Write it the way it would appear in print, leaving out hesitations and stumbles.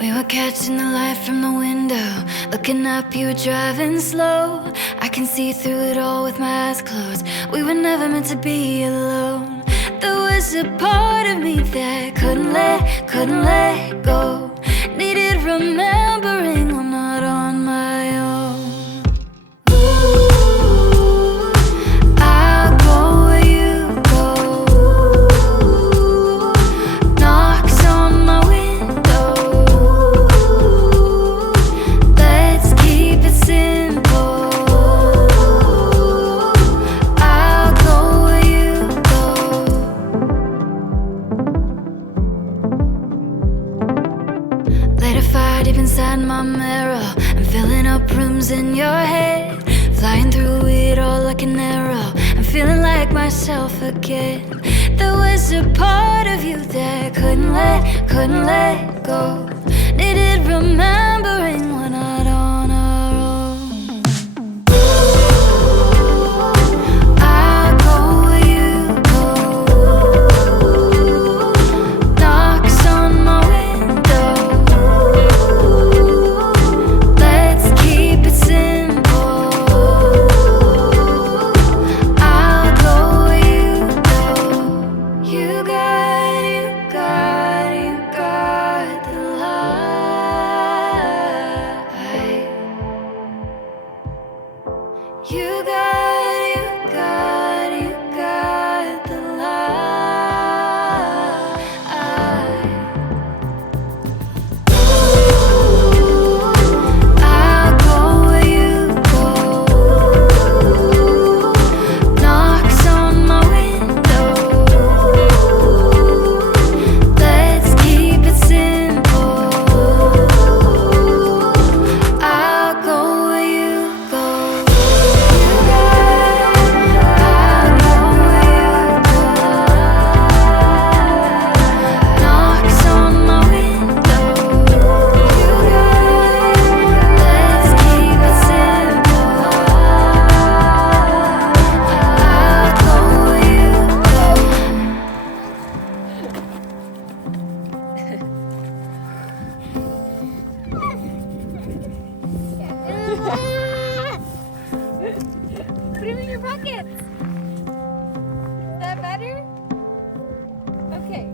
We were catching the light from the window, looking up, you were driving slow. I can see through it all with my eyes closed. We were never meant to be alone. There was a part of me that couldn't let go. Needed remembering I'm not on my own. Ooh, I'll go where you go. Knocks on my window. Let's keep it simple. I'll go where you go. Light a fire deep inside my mirror. I'm filling up rooms in your head, flying through it all like an arrow. I'm feeling like myself again. There was a part of you that couldn't let go. Needed remembering we're not on our own. I'll go where you go. Knocks on my window. Let's keep it simple. I'll go where you go. You got the light. You got the light. I'll go where you go. Knocks on my window. Let's keep it simple. I'll go where you go. I'll go where you go. Knocks on my window. Let's keep it simple. I'll go where you go. Put him in your pockets. Is that better? Okay.